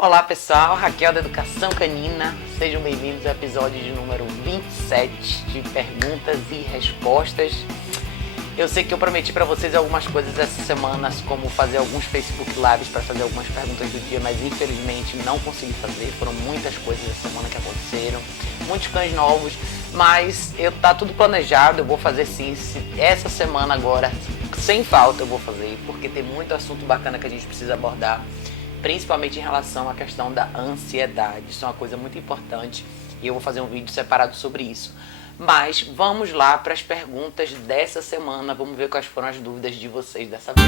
Olá pessoal, Raquel da Educação Canina, sejam bem-vindos ao episódio de número 27 de perguntas e respostas. Eu sei que eu prometi para vocês algumas coisas essa semana, como fazer alguns Facebook Lives para fazer algumas perguntas do dia, mas infelizmente não consegui fazer, foram muitas coisas essa semana que aconteceram, muitos cães novos, mas tá tudo planejado, eu vou fazer sim, essa semana agora, sem falta eu vou fazer, porque tem muito assunto bacana que a gente precisa abordar. Principalmente em relação à questão da ansiedade. Isso é uma coisa muito importante e eu vou fazer um vídeo separado sobre isso. Mas vamos lá para as perguntas dessa semana. Vamos ver quais foram as dúvidas de vocês dessa vez.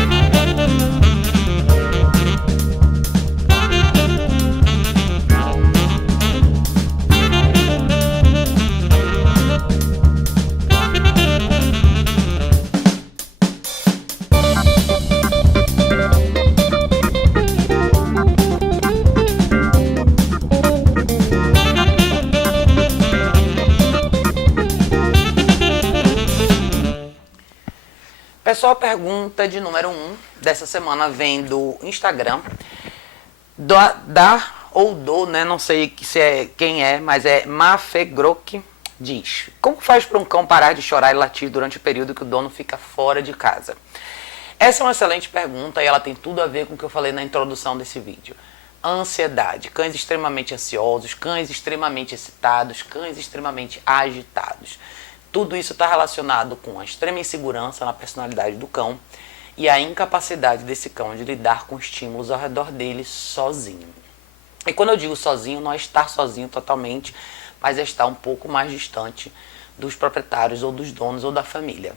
Pessoal, pergunta de número 1 dessa semana vem do Instagram, né? Não sei se é quem é, mas é Mafegrok. Diz: como faz para um cão parar de chorar e latir durante o período que o dono fica fora de casa? Essa é uma excelente pergunta e ela tem tudo a ver com o que eu falei na introdução desse vídeo. Ansiedade, cães extremamente ansiosos, cães extremamente excitados, cães extremamente agitados. Tudo isso está relacionado com a extrema insegurança na personalidade do cão e a incapacidade desse cão de lidar com estímulos ao redor dele sozinho. E quando eu digo sozinho, não é estar sozinho totalmente, mas é estar um pouco mais distante dos proprietários ou dos donos ou da família.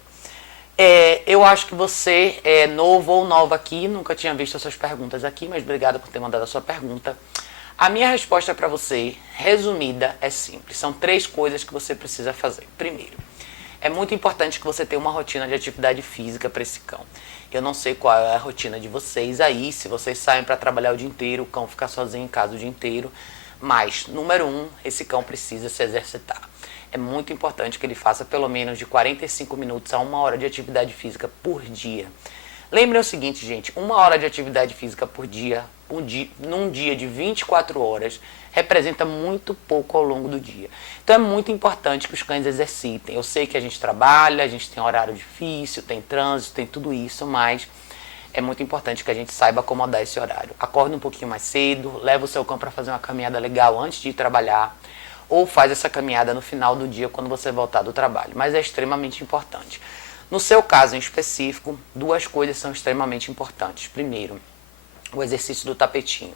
Eu acho que você é novo ou nova aqui, nunca tinha visto as suas perguntas aqui, mas obrigado por ter mandado a sua pergunta. A minha resposta para você, resumida, é simples. São 3 coisas que você precisa fazer. Primeiro, é muito importante que você tenha uma rotina de atividade física para esse cão. Eu não sei qual é a rotina de vocês aí, se vocês saem para trabalhar o dia inteiro, o cão fica sozinho em casa o dia inteiro. Mas, número 1, esse cão precisa se exercitar. É muito importante que ele faça pelo menos de 45 minutos a 1 hora de atividade física por dia. Lembrem o seguinte, gente, 1 hora de atividade física por dia, num dia de 24 horas, representa muito pouco ao longo do dia. Então é muito importante que os cães exercitem. Eu sei que a gente trabalha, a gente tem horário difícil, tem trânsito, tem tudo isso, mas é muito importante que a gente saiba acomodar esse horário. Acorda um pouquinho mais cedo, leva o seu cão para fazer uma caminhada legal antes de ir trabalhar, ou faz essa caminhada no final do dia quando você voltar do trabalho. Mas é extremamente importante. No seu caso em específico, 2 coisas são extremamente importantes. Primeiro, o exercício do tapetinho.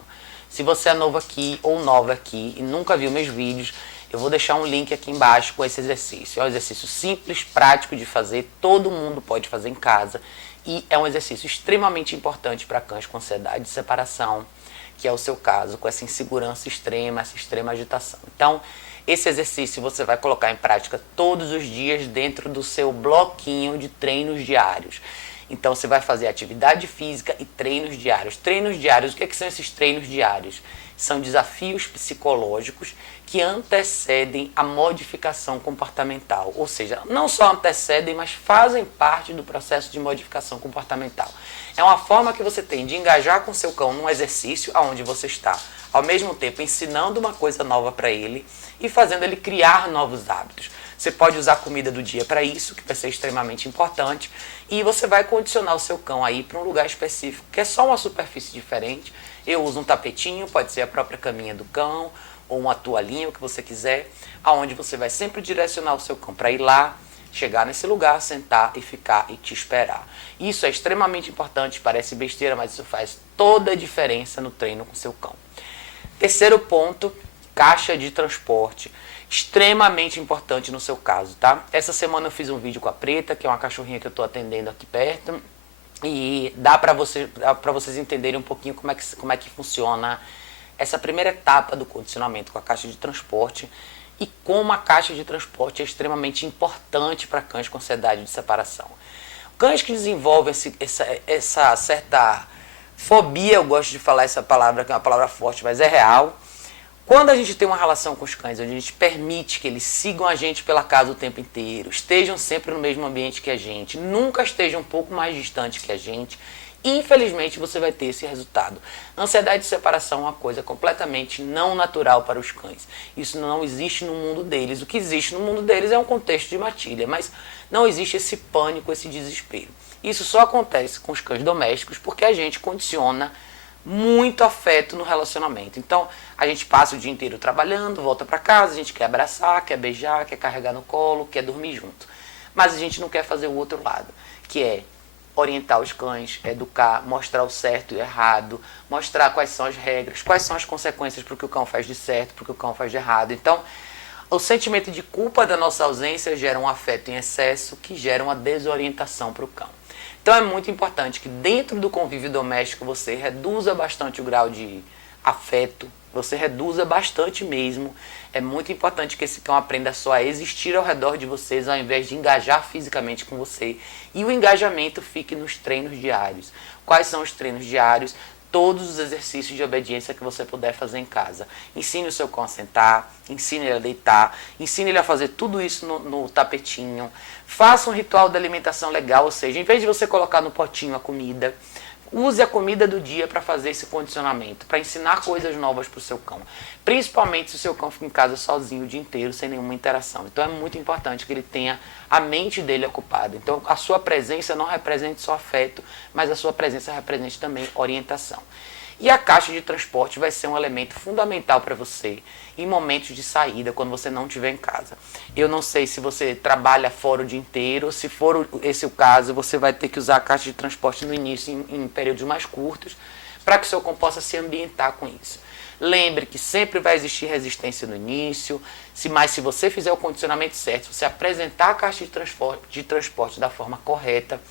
Se você é novo aqui ou nova aqui e nunca viu meus vídeos, eu vou deixar um link aqui embaixo com esse exercício. É um exercício simples, prático de fazer, todo mundo pode fazer em casa e é um exercício extremamente importante para cães com ansiedade de separação, que é o seu caso, com essa insegurança extrema, essa extrema agitação. Então, esse exercício você vai colocar em prática todos os dias dentro do seu bloquinho de treinos diários. Então você vai fazer atividade física e treinos diários. Treinos diários, o que são esses treinos diários? São desafios psicológicos que antecedem a modificação comportamental. Ou seja, não só antecedem, mas fazem parte do processo de modificação comportamental. É uma forma que você tem de engajar com seu cão num exercício onde você está, ao mesmo tempo ensinando uma coisa nova para ele e fazendo ele criar novos hábitos. Você pode usar a comida do dia para isso, que vai ser extremamente importante, e você vai condicionar o seu cão aí para um lugar específico, que é só uma superfície diferente. Eu uso um tapetinho, pode ser a própria caminha do cão, ou uma toalhinha, o que você quiser, aonde você vai sempre direcionar o seu cão para ir lá, chegar nesse lugar, sentar e ficar e te esperar. Isso é extremamente importante, parece besteira, mas isso faz toda a diferença no treino com o seu cão. Terceiro ponto, caixa de transporte. Extremamente importante no seu caso, tá? Essa semana eu fiz um vídeo com a Preta, que é uma cachorrinha que eu tô atendendo aqui perto, e dá pra vocês entenderem um pouquinho como é que funciona essa primeira etapa do condicionamento com a caixa de transporte e como a caixa de transporte é extremamente importante para cães com ansiedade de separação. Cães que desenvolvem essa certa fobia, eu gosto de falar essa palavra, que é uma palavra forte, mas é real. Quando a gente tem uma relação com os cães, onde a gente permite que eles sigam a gente pela casa o tempo inteiro, estejam sempre no mesmo ambiente que a gente, nunca estejam um pouco mais distante que a gente, infelizmente você vai ter esse resultado. Ansiedade de separação é uma coisa completamente não natural para os cães. Isso não existe no mundo deles. O que existe no mundo deles é um contexto de matilha, mas não existe esse pânico, esse desespero. Isso só acontece com os cães domésticos porque a gente condiciona muito afeto no relacionamento. Então, a gente passa o dia inteiro trabalhando, volta para casa, a gente quer abraçar, quer beijar, quer carregar no colo, quer dormir junto. Mas a gente não quer fazer o outro lado, que é orientar os cães, educar, mostrar o certo e o errado, mostrar quais são as regras, quais são as consequências para o que o cão faz de certo, para o que o cão faz de errado. Então, o sentimento de culpa da nossa ausência gera um afeto em excesso que gera uma desorientação para o cão. Então é muito importante que dentro do convívio doméstico você reduza bastante o grau de afeto, você reduza bastante mesmo. É muito importante que esse cão aprenda só a existir ao redor de vocês ao invés de engajar fisicamente com você. E o engajamento fique nos treinos diários. Quais são os treinos diários? Todos os exercícios de obediência que você puder fazer em casa. Ensine o seu cão a sentar, ensine ele a deitar, ensine ele a fazer tudo isso no tapetinho. Faça um ritual de alimentação legal, ou seja, em vez de você colocar no potinho a comida, use a comida do dia para fazer esse condicionamento, para ensinar coisas novas para o seu cão. Principalmente se o seu cão fica em casa sozinho o dia inteiro, sem nenhuma interação. Então é muito importante que ele tenha a mente dele ocupada. Então a sua presença não represente só afeto, mas a sua presença represente também orientação. E a caixa de transporte vai ser um elemento fundamental para você em momentos de saída, quando você não estiver em casa. Eu não sei se você trabalha fora o dia inteiro, se for esse o caso, você vai ter que usar a caixa de transporte no início, em períodos mais curtos, para que o seu cão possa se ambientar com isso. Lembre que sempre vai existir resistência no início, mas se você fizer o condicionamento certo, se você apresentar a caixa de transporte da forma correta,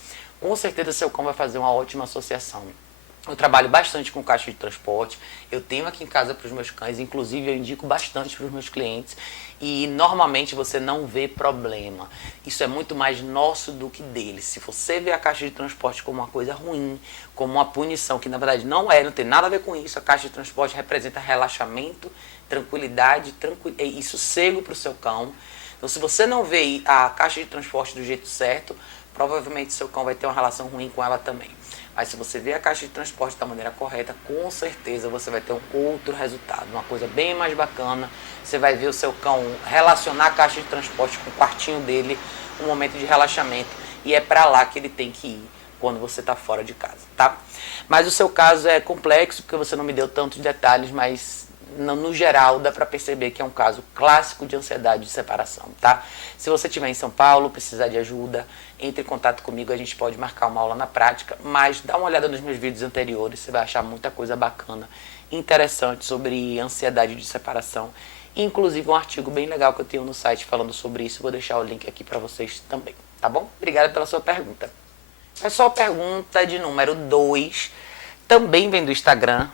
com certeza seu cão vai fazer uma ótima associação. Eu trabalho bastante com caixa de transporte, eu tenho aqui em casa para os meus cães, inclusive eu indico bastante para os meus clientes e normalmente você não vê problema. Isso é muito mais nosso do que deles. Se você vê a caixa de transporte como uma coisa ruim, como uma punição, que na verdade não tem nada a ver com isso, a caixa de transporte representa relaxamento, tranquilidade e sossego para o seu cão. Então se você não vê a caixa de transporte do jeito certo, provavelmente seu cão vai ter uma relação ruim com ela também. Mas se você vê a caixa de transporte da maneira correta, com certeza você vai ter um outro resultado, uma coisa bem mais bacana. Você vai ver o seu cão relacionar a caixa de transporte com o quartinho dele, um momento de relaxamento, e é para lá que ele tem que ir quando você está fora de casa, tá? Mas o seu caso é complexo, porque você não me deu tantos detalhes, mas no geral dá para perceber que é um caso clássico de ansiedade de separação, tá? Se você estiver em São Paulo, precisar de ajuda, entre em contato comigo, a gente pode marcar uma aula na prática, mas dá uma olhada nos meus vídeos anteriores, você vai achar muita coisa bacana, interessante sobre ansiedade de separação, inclusive um artigo bem legal que eu tenho no site falando sobre isso, vou deixar o link aqui para vocês também, tá bom? Obrigado pela sua pergunta. A sua pergunta de número 2 também vem do Instagram,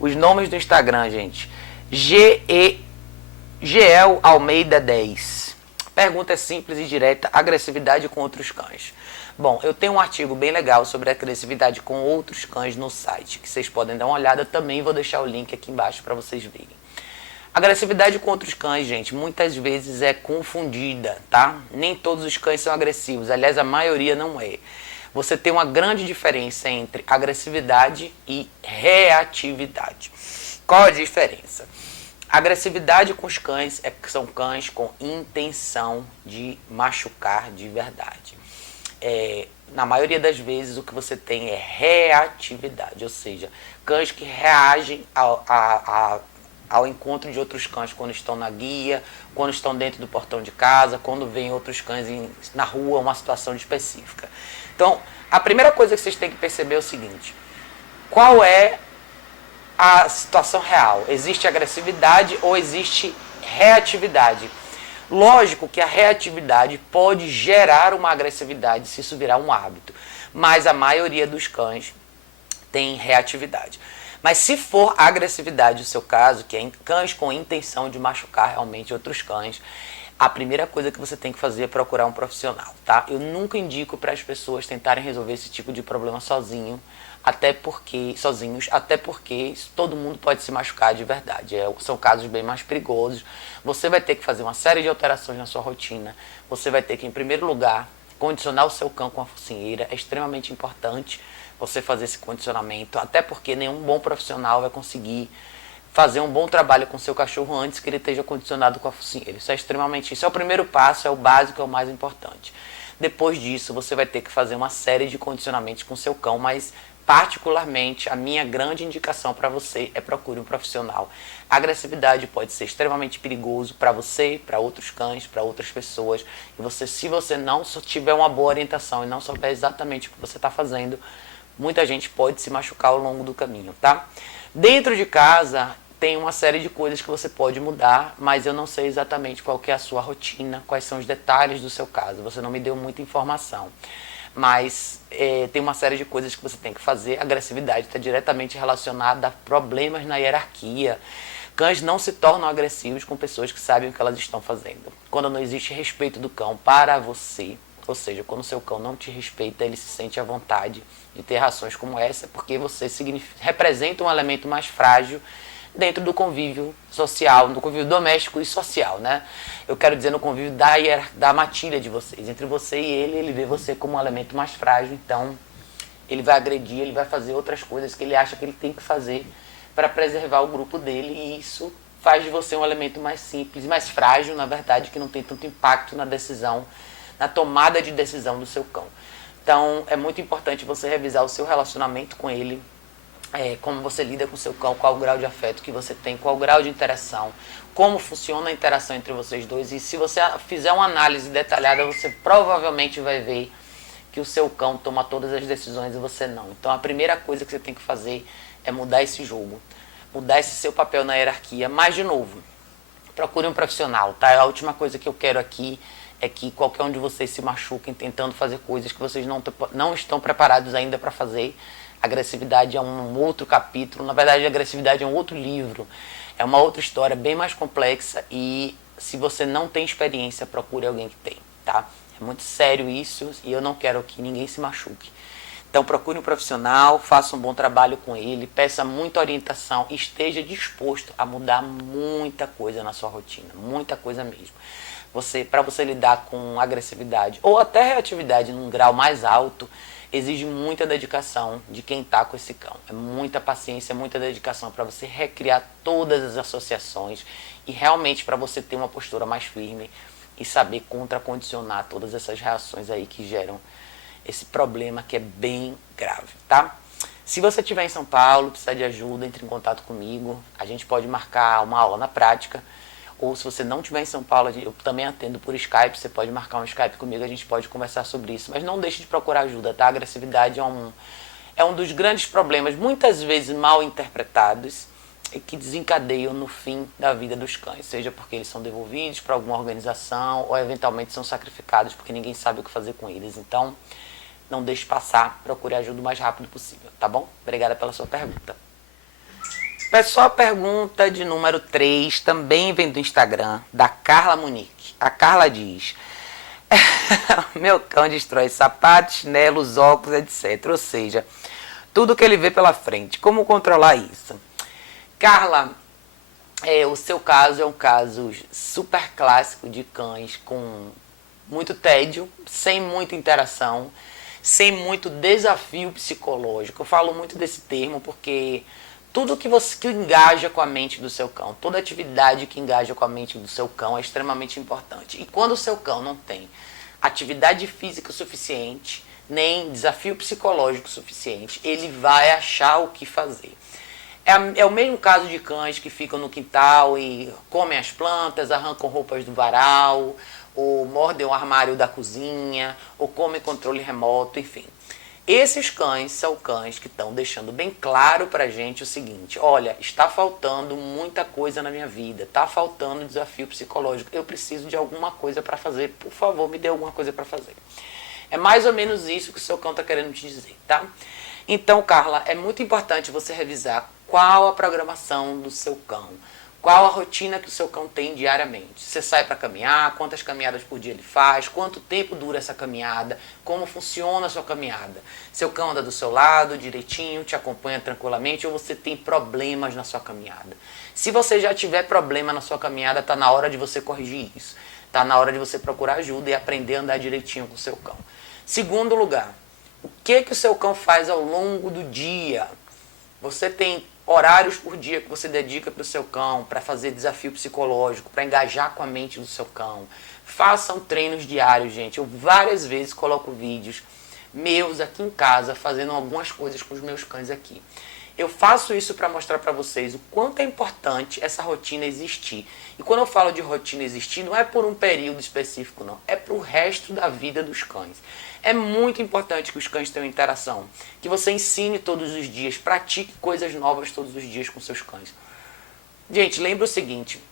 os nomes do Instagram, gente. Gel Almeida 10. Pergunta é simples e direta: agressividade com outros cães. Bom, eu tenho um artigo bem legal sobre agressividade com outros cães no site, que vocês podem dar uma olhada também, vou deixar o link aqui embaixo para vocês verem. Agressividade com outros cães, gente, muitas vezes é confundida, tá? Nem todos os cães são agressivos, aliás, a maioria não é. Você tem uma grande diferença entre agressividade e reatividade. Qual a diferença? Agressividade com os cães são cães com intenção de machucar de verdade. Na maioria das vezes o que você tem é reatividade, ou seja, cães que reagem ao encontro de outros cães quando estão na guia, quando estão dentro do portão de casa, quando vêm outros cães na rua, uma situação específica. Então, a primeira coisa que vocês têm que perceber é o seguinte: qual é a situação real? Existe agressividade ou existe reatividade? Lógico que a reatividade pode gerar uma agressividade se isso virar um hábito, mas a maioria dos cães tem reatividade. Mas se for agressividade o seu caso, que é cães com intenção de machucar realmente outros cães, a primeira coisa que você tem que fazer é procurar um profissional, tá? Eu nunca indico para as pessoas tentarem resolver esse tipo de problema sozinhos, até porque todo mundo pode se machucar de verdade. São casos bem mais perigosos. Você vai ter que fazer uma série de alterações na sua rotina. Você vai ter que, em primeiro lugar, condicionar o seu cão com a focinheira. É extremamente importante você fazer esse condicionamento, até porque nenhum bom profissional vai conseguir fazer um bom trabalho com o seu cachorro antes que ele esteja condicionado com a focinheira. Isso é o primeiro passo, é o básico, é o mais importante. Depois disso, você vai ter que fazer uma série de condicionamentos com o seu cão, mas particularmente a minha grande indicação para você é procure um profissional. A agressividade pode ser extremamente perigoso para você, para outros cães, para outras pessoas. E se você não tiver uma boa orientação e não souber exatamente o que você está fazendo, muita gente pode se machucar ao longo do caminho, tá? Dentro de casa tem uma série de coisas que você pode mudar, mas eu não sei exatamente qual que é a sua rotina, quais são os detalhes do seu caso. Você não me deu muita informação. Mas tem uma série de coisas que você tem que fazer. A agressividade está diretamente relacionada a problemas na hierarquia. Cães não se tornam agressivos com pessoas que sabem o que elas estão fazendo. Quando não existe respeito do cão para você, ou seja, quando o seu cão não te respeita, ele se sente à vontade de ter reações como essa, porque você representa um elemento mais frágil dentro do convívio social, no convívio doméstico e social, né? Eu quero dizer no convívio da matilha de vocês. Entre você e ele vê você como um elemento mais frágil, então ele vai agredir, ele vai fazer outras coisas que ele acha que ele tem que fazer para preservar o grupo dele, e isso faz de você um elemento mais simples, mais frágil, na verdade, que não tem tanto impacto na decisão, na tomada de decisão do seu cão. Então, é muito importante você revisar o seu relacionamento com ele, como você lida com o seu cão, qual o grau de afeto que você tem, qual o grau de interação, como funciona a interação entre vocês dois. E se você fizer uma análise detalhada, você provavelmente vai ver que o seu cão toma todas as decisões e você não. Então a primeira coisa que você tem que fazer é mudar esse jogo, mudar esse seu papel na hierarquia. Mas, de novo, procure um profissional, tá? A última coisa que eu quero aqui é que qualquer um de vocês se machuquem tentando fazer coisas que vocês não estão preparados ainda para fazer. Agressividade é um outro capítulo, na verdade a agressividade é um outro livro, é uma outra história bem mais complexa, e se você não tem experiência, procure alguém que tem, tá? É muito sério isso e eu não quero que ninguém se machuque. Então procure um profissional, faça um bom trabalho com ele, peça muita orientação, esteja disposto a mudar muita coisa na sua rotina, muita coisa mesmo. Para você lidar com agressividade ou até reatividade num grau mais alto, exige muita dedicação de quem está com esse cão. É muita paciência, muita dedicação para você recriar todas as associações e realmente para você ter uma postura mais firme e saber contracondicionar todas essas reações aí que geram esse problema que é bem grave, tá? Se você estiver em São Paulo, precisar de ajuda, entre em contato comigo. A gente pode marcar uma aula na prática. Ou se você não estiver em São Paulo, eu também atendo por Skype, você pode marcar um Skype comigo, a gente pode conversar sobre isso. Mas não deixe de procurar ajuda, tá? A agressividade é um dos grandes problemas, muitas vezes mal interpretados, e que desencadeiam no fim da vida dos cães. Seja porque eles são devolvidos para alguma organização, ou eventualmente são sacrificados porque ninguém sabe o que fazer com eles. Então, não deixe passar, procure ajuda o mais rápido possível, tá bom? Obrigada pela sua pergunta. Pessoal, pergunta de número 3 também vem do Instagram, da Carla Munique. A Carla diz: meu cão destrói sapatos, chinelos, óculos, etc. Ou seja, tudo que ele vê pela frente. Como controlar isso? Carla, o seu caso é um caso super clássico de cães com muito tédio, sem muita interação, sem muito desafio psicológico. Eu falo muito desse termo porque tudo que engaja com a mente do seu cão, toda atividade que engaja com a mente do seu cão é extremamente importante. E quando o seu cão não tem atividade física suficiente, nem desafio psicológico suficiente, ele vai achar o que fazer. É o mesmo caso de cães que ficam no quintal e comem as plantas, arrancam roupas do varal, ou mordem o armário da cozinha, ou comem controle remoto, enfim. Esses cães são cães que estão deixando bem claro pra gente o seguinte: olha, está faltando muita coisa na minha vida, está faltando desafio psicológico, eu preciso de alguma coisa para fazer, por favor, me dê alguma coisa para fazer. É mais ou menos isso que o seu cão está querendo te dizer, tá? Então, Carla, é muito importante você revisar qual a programação do seu cão, qual a rotina que o seu cão tem diariamente. Você sai para caminhar, quantas caminhadas por dia ele faz, quanto tempo dura essa caminhada, como funciona a sua caminhada. Seu cão anda do seu lado direitinho, te acompanha tranquilamente, ou você tem problemas na sua caminhada. Se você já tiver problema na sua caminhada, está na hora de você corrigir isso. Tá na hora de você procurar ajuda e aprender a andar direitinho com o seu cão. Segundo lugar, o que o seu cão faz ao longo do dia? Você tem horários por dia que você dedica para o seu cão, para fazer desafio psicológico, para engajar com a mente do seu cão. Façam treinos diários, gente. Eu várias vezes coloco vídeos meus aqui em casa, fazendo algumas coisas com os meus cães aqui. Eu faço isso para mostrar para vocês o quanto é importante essa rotina existir. E quando eu falo de rotina existir, não é por um período específico, não. É para o resto da vida dos cães. É muito importante que os cães tenham interação. Que você ensine todos os dias, pratique coisas novas todos os dias com seus cães. Gente, lembra o seguinte.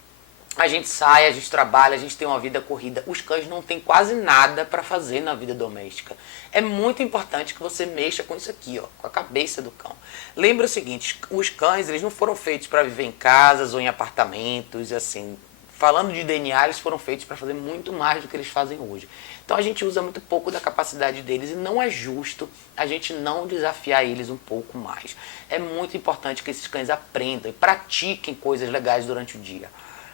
A gente sai, a gente trabalha, a gente tem uma vida corrida. Os cães não têm quase nada para fazer na vida doméstica. É muito importante que você mexa com isso aqui, ó, com a cabeça do cão. Lembra o seguinte, os cães eles não foram feitos para viver em casas ou em apartamentos, assim. Falando de DNA, eles foram feitos para fazer muito mais do que eles fazem hoje. Então a gente usa muito pouco da capacidade deles e não é justo a gente não desafiar eles um pouco mais. É muito importante que esses cães aprendam e pratiquem coisas legais durante o dia.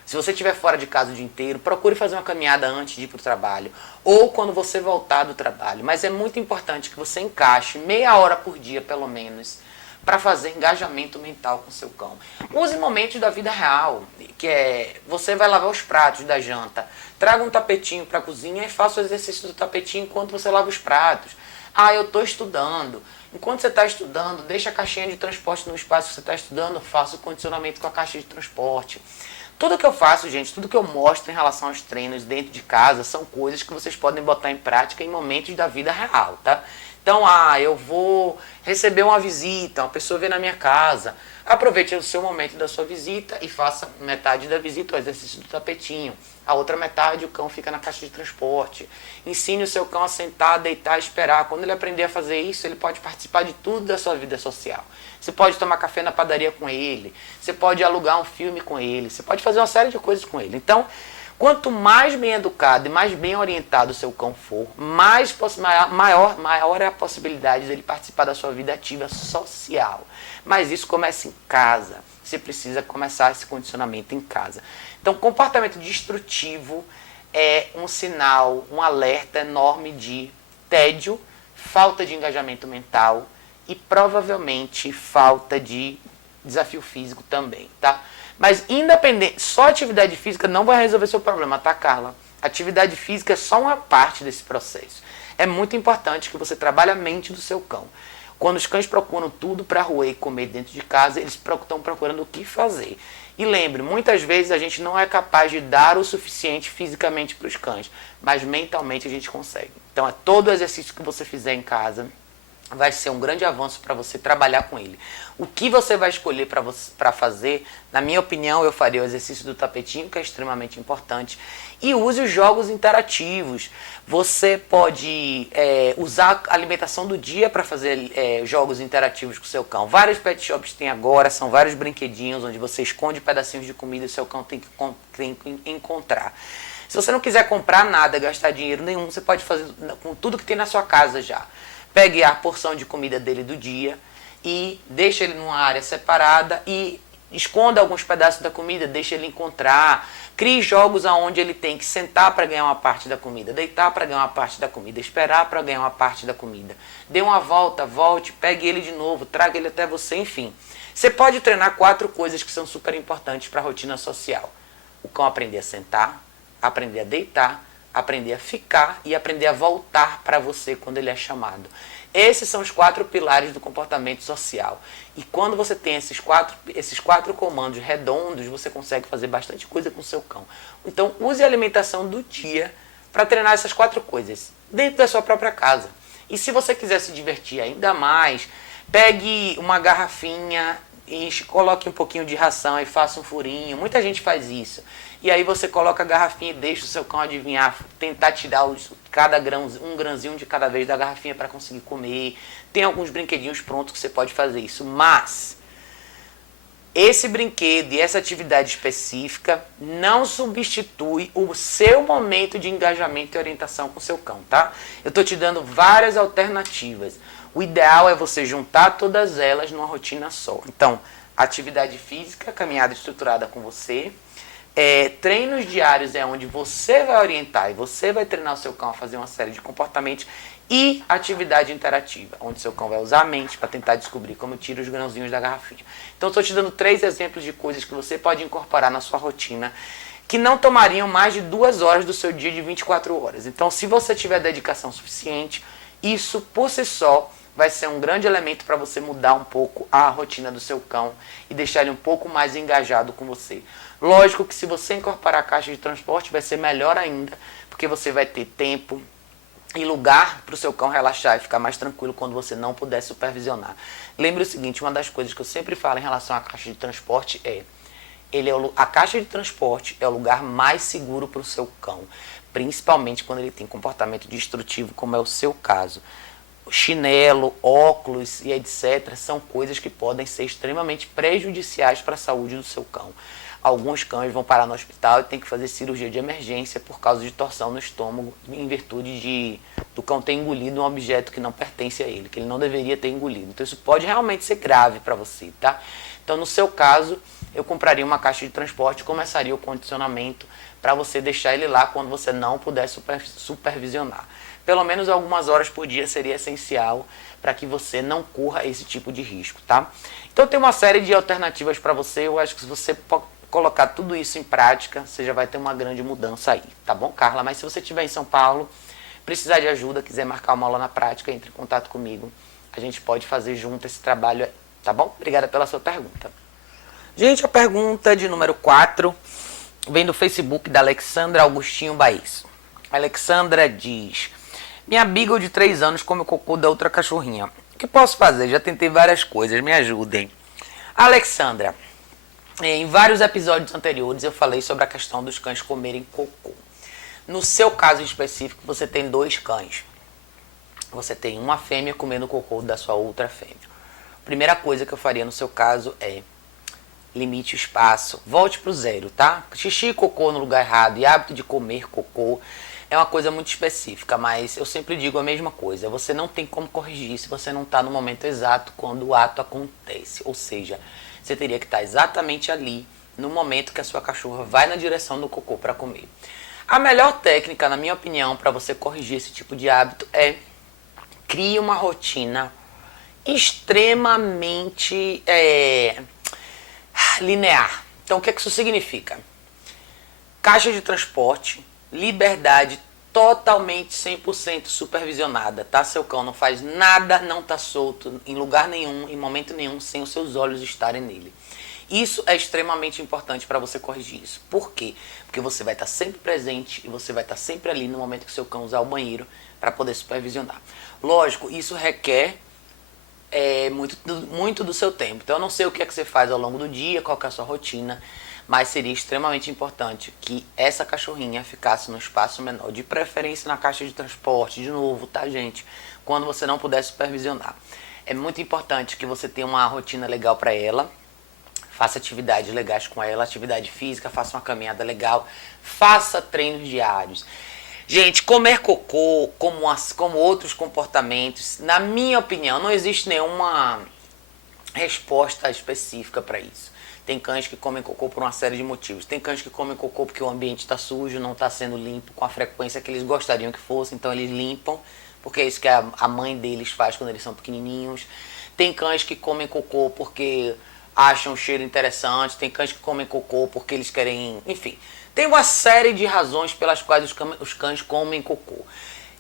Se você estiver fora de casa o dia inteiro, procure fazer uma caminhada antes de ir para o trabalho. Ou quando você voltar do trabalho. Mas é muito importante que você encaixe meia hora por dia, pelo menos, para fazer engajamento mental com o seu cão. Use momentos da vida real, que é você vai lavar os pratos da janta. Traga um tapetinho para a cozinha e faça o exercício do tapetinho enquanto você lava os pratos. Ah, eu estou estudando. Enquanto você está estudando, deixa a caixinha de transporte no espaço que você está estudando, faça o condicionamento com a caixa de transporte. Tudo que eu faço, gente, tudo que eu mostro em relação aos treinos dentro de casa são coisas que vocês podem botar em prática em momentos da vida real, tá? Então, eu vou receber uma visita, uma pessoa vem na minha casa. Aproveite o seu momento da sua visita e faça metade da visita o exercício do tapetinho. A outra metade o cão fica na caixa de transporte. Ensine o seu cão a sentar, deitar e esperar. Quando ele aprender a fazer isso, ele pode participar de tudo da sua vida social. Você pode tomar café na padaria com ele. Você pode alugar um filme com ele. Você pode fazer uma série de coisas com ele. Então, quanto mais bem educado e mais bem orientado o seu cão for, maior é a possibilidade dele participar da sua vida ativa social. Mas isso começa em casa. Você precisa começar esse condicionamento em casa. Então, comportamento destrutivo é um sinal, um alerta enorme de tédio, falta de engajamento mental e provavelmente falta de desafio físico também, tá? Mas independente, só atividade física não vai resolver seu problema, tá, Carla? Atividade física é só uma parte desse processo. É muito importante que você trabalhe a mente do seu cão. Quando os cães procuram tudo para roer e comer dentro de casa, eles estão procurando o que fazer. E lembre, muitas vezes a gente não é capaz de dar o suficiente fisicamente para os cães, mas mentalmente a gente consegue. Então é todo o exercício que você fizer em casa vai ser um grande avanço para você trabalhar com ele. O que você vai escolher para fazer, na minha opinião, eu faria o exercício do tapetinho, que é extremamente importante, e use os jogos interativos. Você pode usar a alimentação do dia para fazer jogos interativos com o seu cão. Vários pet shops têm agora, são vários brinquedinhos onde você esconde pedacinhos de comida e o seu cão tem que encontrar. Se você não quiser comprar nada, gastar dinheiro nenhum, você pode fazer com tudo que tem na sua casa já. Pegue a porção de comida dele do dia e deixe ele numa área separada e esconda alguns pedaços da comida, deixe ele encontrar. Crie jogos onde ele tem que sentar para ganhar uma parte da comida, deitar para ganhar uma parte da comida, esperar para ganhar uma parte da comida. Dê uma volta, volte, pegue ele de novo, traga ele até você, enfim. Você pode treinar 4 coisas que são super importantes para a rotina social. O cão aprender a sentar, aprender a deitar, aprender a ficar e aprender a voltar para você quando ele é chamado. Esses são os 4 pilares do comportamento social. E quando você tem esses quatro comandos redondos, você consegue fazer bastante coisa com o seu cão. Então, use a alimentação do dia para treinar essas 4 coisas dentro da sua própria casa. E se você quiser se divertir ainda mais, pegue uma garrafinha, coloque um pouquinho de ração e faça um furinho. Muita gente faz isso. E aí você coloca a garrafinha e deixa o seu cão adivinhar, tentar tirar um grãozinho de cada vez da garrafinha para conseguir comer. Tem alguns brinquedinhos prontos que você pode fazer isso. Mas esse brinquedo e essa atividade específica não substitui o seu momento de engajamento e orientação com o seu cão, tá? Eu estou te dando várias alternativas. O ideal é você juntar todas elas numa rotina só. Então, atividade física, caminhada estruturada com você, Treinos diários é onde você vai orientar e você vai treinar o seu cão a fazer uma série de comportamentos, e atividade interativa, onde seu cão vai usar a mente para tentar descobrir como tira os grãozinhos da garrafinha. Então estou te dando 3 exemplos de coisas que você pode incorporar na sua rotina que não tomariam mais de 2 horas do seu dia de 24 horas. Então, se você tiver dedicação suficiente, isso por si só vai ser um grande elemento para você mudar um pouco a rotina do seu cão e deixar ele um pouco mais engajado com você. Lógico que se você incorporar a caixa de transporte vai ser melhor ainda, porque você vai ter tempo e lugar para o seu cão relaxar e ficar mais tranquilo quando você não puder supervisionar. Lembre o seguinte, uma das coisas que eu sempre falo em relação à caixa de transporte a caixa de transporte é o lugar mais seguro para o seu cão, principalmente quando ele tem comportamento destrutivo, como é o seu caso. Chinelo, óculos e etc. são coisas que podem ser extremamente prejudiciais para a saúde do seu cão. Alguns cães vão parar no hospital e tem que fazer cirurgia de emergência por causa de torção no estômago, em virtude do cão ter engolido um objeto que não pertence a ele, que ele não deveria ter engolido. Então isso pode realmente ser grave para você, tá? Então no seu caso, eu compraria uma caixa de transporte e começaria o condicionamento para você deixar ele lá quando você não puder supervisionar. Pelo menos algumas horas por dia seria essencial para que você não corra esse tipo de risco, tá? Então tem uma série de alternativas para você. Eu acho que se você colocar tudo isso em prática, você já vai ter uma grande mudança aí, tá bom, Carla? Mas se você estiver em São Paulo, precisar de ajuda, quiser marcar uma aula na prática, entre em contato comigo. A gente pode fazer junto esse trabalho, tá bom? Obrigada pela sua pergunta. Gente, a pergunta de número 4 vem do Facebook da Alexandra Augustinho Baez. A Alexandra diz: minha Beagle de 3 anos come o cocô da outra cachorrinha. O que posso fazer? Já tentei várias coisas, me ajudem. Alexandra, em vários episódios anteriores eu falei sobre a questão dos cães comerem cocô. No seu caso específico, você tem 2 cães. Você tem uma fêmea comendo o cocô da sua outra fêmea. A primeira coisa que eu faria no seu caso é limite o espaço, volte pro 0, tá? Xixi e cocô no lugar errado e hábito de comer cocô é uma coisa muito específica, mas eu sempre digo a mesma coisa. Você não tem como corrigir se você não está no momento exato quando o ato acontece. Ou seja, você teria que estar exatamente ali no momento que a sua cachorra vai na direção do cocô para comer. A melhor técnica, na minha opinião, para você corrigir esse tipo de hábito é crie uma rotina extremamente linear. Então, o que isso significa? Caixa de transporte, liberdade totalmente 100% supervisionada, tá? Seu cão não faz nada, não tá solto em lugar nenhum, em momento nenhum, sem os seus olhos estarem nele. Isso é extremamente importante para você corrigir isso. Por quê? Porque você vai estar sempre presente e você vai estar sempre ali no momento que seu cão usar o banheiro para poder supervisionar. Lógico, isso requer muito do seu tempo. Então eu não sei o que é que você faz ao longo do dia, qual que é a sua rotina, mas seria extremamente importante que essa cachorrinha ficasse no espaço menor, de preferência na caixa de transporte, de novo, tá, gente? Quando você não puder supervisionar. É muito importante que você tenha uma rotina legal para ela, faça atividades legais com ela, atividade física, faça uma caminhada legal, faça treinos diários. Gente, comer cocô, como outros comportamentos, na minha opinião, não existe nenhuma resposta específica para isso. Tem cães que comem cocô por uma série de motivos. Tem cães que comem cocô porque o ambiente está sujo, não está sendo limpo com a frequência que eles gostariam que fosse, então eles limpam, porque é isso que a mãe deles faz quando eles são pequenininhos. Tem cães que comem cocô porque acham o cheiro interessante, tem cães que comem cocô porque eles querem, enfim. Tem uma série de razões pelas quais os cães comem cocô.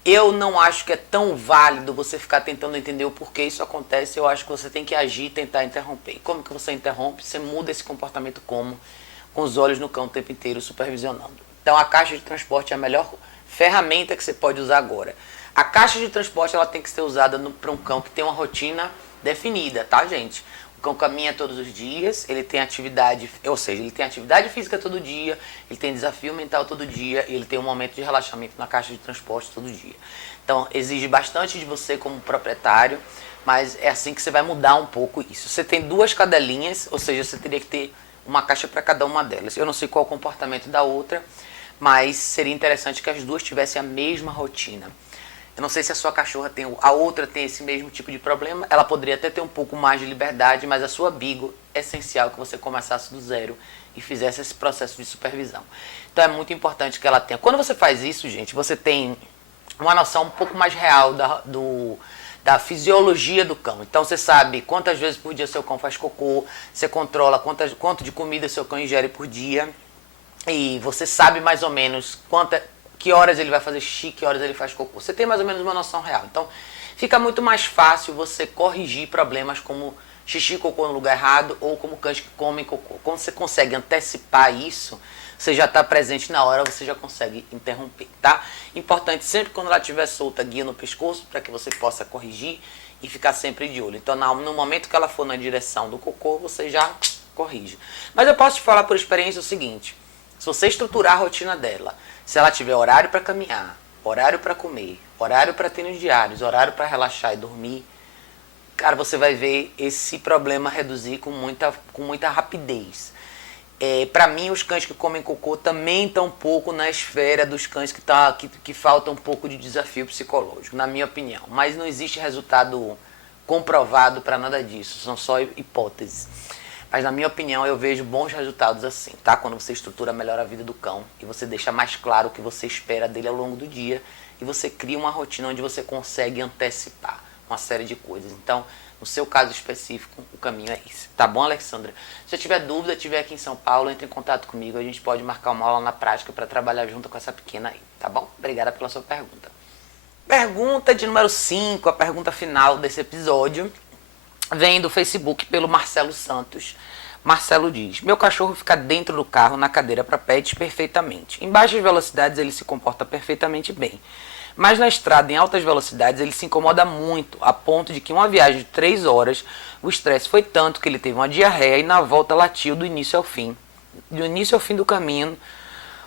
Eu não acho que é tão válido você ficar tentando entender o porquê isso acontece. Eu acho que você tem que agir e tentar interromper. E como que você interrompe? Você muda esse comportamento com os olhos no cão o tempo inteiro, supervisionando. Então a caixa de transporte é a melhor ferramenta que você pode usar agora. A caixa de transporte ela tem que ser usada para um cão que tem uma rotina definida, tá, gente? O cão caminha todos os dias, ele tem atividade, ou seja, ele tem atividade física todo dia, ele tem desafio mental todo dia e ele tem um momento de relaxamento na caixa de transporte todo dia. Então, exige bastante de você como proprietário, mas é assim que você vai mudar um pouco isso. Você tem 2 cadelinhas, ou seja, você teria que ter uma caixa para cada uma delas. Eu não sei qual é o comportamento da outra, mas seria interessante que as 2 tivessem a mesma rotina. Eu não sei se a sua cachorra a outra tem esse mesmo tipo de problema. Ela poderia até ter um pouco mais de liberdade, mas a sua Beagle é essencial que você começasse do 0 e fizesse esse processo de supervisão. Então é muito importante que ela tenha. Quando você faz isso, gente, você tem uma noção um pouco mais real da fisiologia do cão. Então você sabe quantas vezes por dia seu cão faz cocô, você controla quanto de comida seu cão ingere por dia, e você sabe mais ou menos que horas ele vai fazer xixi, que horas ele faz cocô. Você tem mais ou menos uma noção real. Então fica muito mais fácil você corrigir problemas como xixi e cocô no lugar errado, ou como cães que comem cocô. Quando você consegue antecipar isso, você já está presente na hora, você já consegue interromper, tá? Importante sempre quando ela estiver solta, guia no pescoço, para que você possa corrigir e ficar sempre de olho. Então, no momento que ela for na direção do cocô, você já corrige. Mas eu posso te falar por experiência o seguinte: se você estruturar a rotina dela, se ela tiver horário para caminhar, horário para comer, horário para treinos diários, horário para relaxar e dormir, cara, você vai ver esse problema reduzir com muita rapidez. Para mim, os cães que comem cocô também estão um pouco na esfera dos cães que falta um pouco de desafio psicológico, na minha opinião. Mas não existe resultado comprovado para nada disso, são só hipóteses. Mas na minha opinião, eu vejo bons resultados assim, tá? Quando você estrutura melhor a vida do cão e você deixa mais claro o que você espera dele ao longo do dia e você cria uma rotina onde você consegue antecipar uma série de coisas. Então, no seu caso específico, o caminho é esse. Tá bom, Alexandra? Se você tiver dúvida, estiver aqui em São Paulo, entre em contato comigo. A gente pode marcar uma aula na prática para trabalhar junto com essa pequena aí, tá bom? Obrigada pela sua pergunta. Pergunta de número 5, a pergunta final desse episódio, vem do Facebook pelo Marcelo Santos. Marcelo diz: meu cachorro fica dentro do carro na cadeira para pets perfeitamente. Em baixas velocidades ele se comporta perfeitamente bem. Mas na estrada, em altas velocidades, ele se incomoda muito, a ponto de que uma viagem de 3 horas, o estresse foi tanto que ele teve uma diarreia e na volta latiu do início ao fim. Do início ao fim do caminho,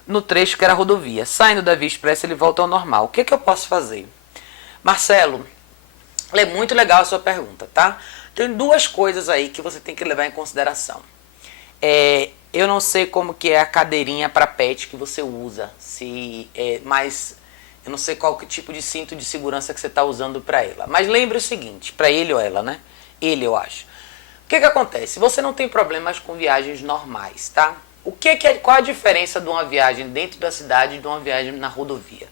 no trecho que era a rodovia. Saindo da via expressa, ele volta ao normal. O que eu posso fazer? Marcelo, é muito legal a sua pergunta, tá? Tem 2 coisas aí que você tem que levar em consideração. Eu não sei como que é a cadeirinha para pet que você usa, mas eu não sei qual que tipo de cinto de segurança que você está usando para ela. Mas lembre o seguinte, para ele ou ela, né? Ele, eu acho. O que acontece? Você não tem problemas com viagens normais, tá? Qual a diferença de uma viagem dentro da cidade e de uma viagem na rodovia?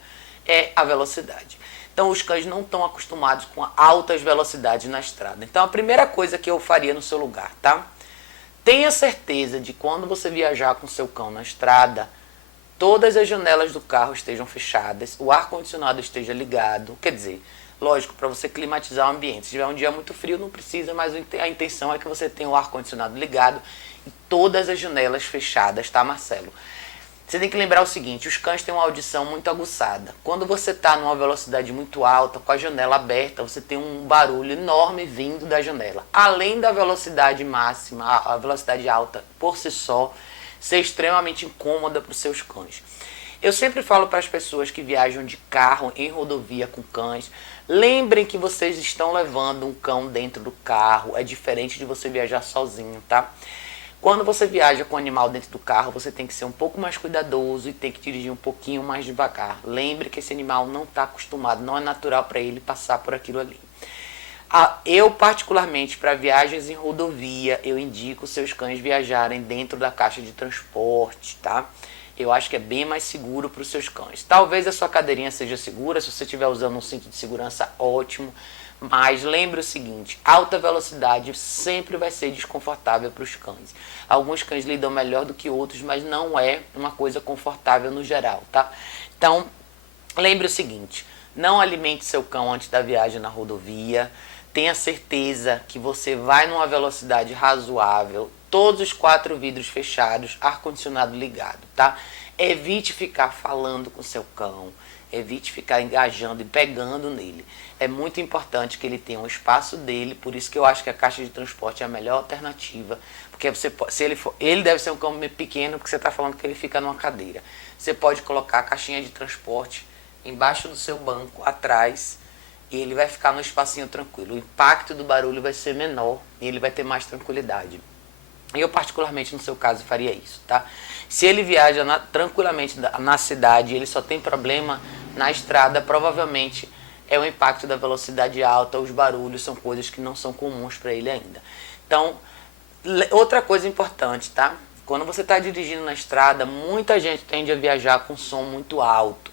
É a velocidade. Então, os cães não estão acostumados com altas velocidades na estrada. Então, a primeira coisa que eu faria no seu lugar, tá? Tenha certeza de quando você viajar com seu cão na estrada, todas as janelas do carro estejam fechadas, o ar-condicionado esteja ligado. Quer dizer, lógico, para você climatizar o ambiente. Se tiver um dia muito frio, não precisa, mas a intenção é que você tenha o ar-condicionado ligado e todas as janelas fechadas, tá, Marcelo? Você tem que lembrar o seguinte: os cães têm uma audição muito aguçada. Quando você está numa velocidade muito alta, com a janela aberta, você tem um barulho enorme vindo da janela. Além da velocidade máxima, a velocidade alta por si só, ser extremamente incômoda para os seus cães. Eu sempre falo para as pessoas que viajam de carro em rodovia com cães, lembrem que vocês estão levando um cão dentro do carro, é diferente de você viajar sozinho, tá? Quando você viaja com o animal dentro do carro, você tem que ser um pouco mais cuidadoso e tem que dirigir um pouquinho mais devagar. Lembre que esse animal não está acostumado, não é natural para ele passar por aquilo ali. Eu, particularmente, para viagens em rodovia, eu indico seus cães viajarem dentro da caixa de transporte, tá? Eu acho que é bem mais seguro para os seus cães. Talvez a sua cadeirinha seja segura, se você estiver usando um cinto de segurança, ótimo. Mas lembre o seguinte: alta velocidade sempre vai ser desconfortável para os cães. Alguns cães lidam melhor do que outros, mas não é uma coisa confortável no geral, tá? Então, lembre o seguinte: não alimente seu cão antes da viagem na rodovia. Tenha certeza que você vai numa velocidade razoável, todos os 4 vidros fechados, ar-condicionado ligado, tá? Evite ficar falando com seu cão, evite ficar engajando e pegando nele. É muito importante que ele tenha um espaço dele, por isso que eu acho que a caixa de transporte é a melhor alternativa, porque ele deve ser um cão pequeno, porque você está falando que ele fica numa cadeira. Você pode colocar a caixinha de transporte embaixo do seu banco, atrás, e ele vai ficar no espacinho tranquilo. O impacto do barulho vai ser menor e ele vai ter mais tranquilidade. Eu, particularmente, no seu caso, faria isso, tá? Se ele viaja tranquilamente na cidade e ele só tem problema na estrada, provavelmente é o impacto da velocidade alta, os barulhos são coisas que não são comuns para ele ainda. Então, outra coisa importante, tá? Quando você está dirigindo na estrada, muita gente tende a viajar com som muito alto.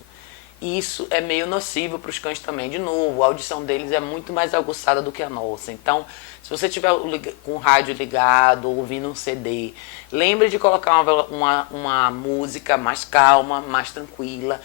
E isso é meio nocivo para os cães também. De novo, a audição deles é muito mais aguçada do que a nossa. Então, se você tiver com o rádio ligado, ouvindo um CD, lembre de colocar uma música mais calma, mais tranquila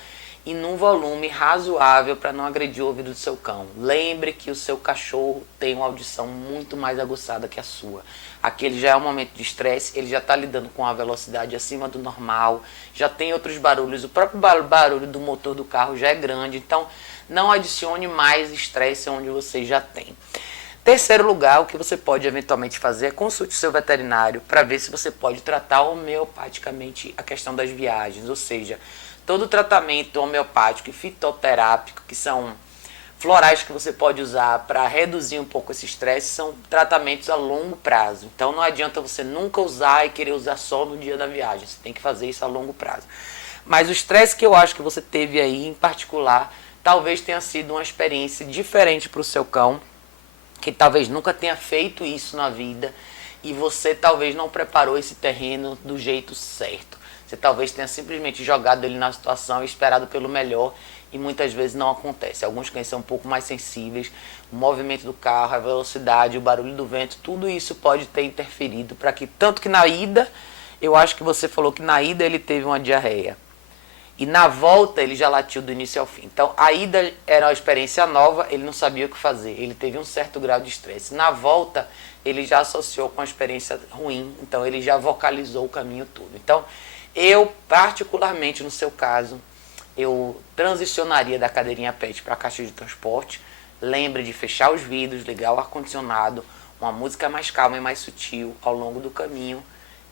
e num volume razoável para não agredir o ouvido do seu cão. Lembre que o seu cachorro tem uma audição muito mais aguçada que a sua. Aquele já é um momento de estresse, ele já está lidando com a velocidade acima do normal, já tem outros barulhos, o próprio barulho do motor do carro já é grande, então não adicione mais estresse onde você já tem. Terceiro lugar, o que você pode eventualmente fazer é consulte o seu veterinário para ver se você pode tratar homeopaticamente a questão das viagens, ou seja, todo tratamento homeopático e fitoterápico, que são florais que você pode usar para reduzir um pouco esse estresse, são tratamentos a longo prazo. Então não adianta você nunca usar e querer usar só no dia da viagem, você tem que fazer isso a longo prazo. Mas o estresse que eu acho que você teve aí em particular, talvez tenha sido uma experiência diferente para o seu cão, que talvez nunca tenha feito isso na vida e você talvez não preparou esse terreno do jeito certo. Você talvez tenha simplesmente jogado ele na situação e esperado pelo melhor e muitas vezes não acontece. Alguns cães são um pouco mais sensíveis, o movimento do carro, a velocidade, o barulho do vento, tudo isso pode ter interferido para que, tanto que na ida, eu acho que você falou que na ida ele teve uma diarreia. E na volta ele já latiu do início ao fim. Então a ida era uma experiência nova, ele não sabia o que fazer, ele teve um certo grau de estresse. Na volta ele já associou com a experiência ruim, então ele já vocalizou o caminho todo. Então eu, particularmente no seu caso, eu transicionaria da cadeirinha pet para a caixa de transporte. Lembre de fechar os vidros, ligar o ar-condicionado, uma música mais calma e mais sutil ao longo do caminho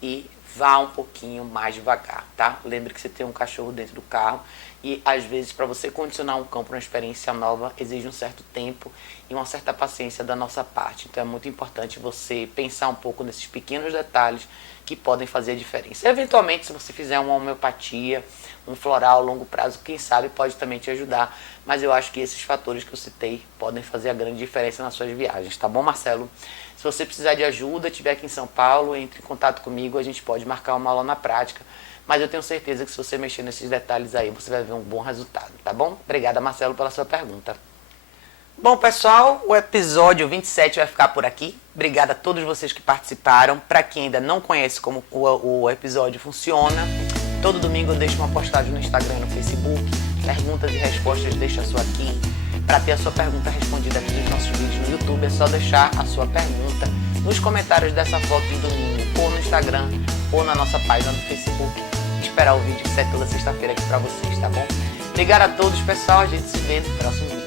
e vá um pouquinho mais devagar, tá? Lembre que você tem um cachorro dentro do carro e às vezes para você condicionar um cão para uma experiência nova exige um certo tempo e uma certa paciência da nossa parte. Então é muito importante você pensar um pouco nesses pequenos detalhes que podem fazer a diferença. Eventualmente, se você fizer uma homeopatia, um floral a longo prazo, quem sabe pode também te ajudar, mas eu acho que esses fatores que eu citei podem fazer a grande diferença nas suas viagens, tá bom, Marcelo? Se você precisar de ajuda, estiver aqui em São Paulo, entre em contato comigo, a gente pode marcar uma aula na prática, mas eu tenho certeza que se você mexer nesses detalhes aí, você vai ver um bom resultado, tá bom? Obrigada, Marcelo, pela sua pergunta. Bom, pessoal, o episódio 27 vai ficar por aqui. Obrigada a todos vocês que participaram. Para quem ainda não conhece como o episódio funciona, todo domingo eu deixo uma postagem no Instagram e no Facebook. Perguntas e respostas, deixa a sua aqui. Para ter a sua pergunta respondida aqui nos nossos vídeos no YouTube, é só deixar a sua pergunta nos comentários dessa foto de domingo, ou no Instagram, ou na nossa página do Facebook. Esperar o vídeo que sai toda sexta-feira aqui para vocês, tá bom? Obrigado a todos, pessoal. A gente se vê no próximo vídeo.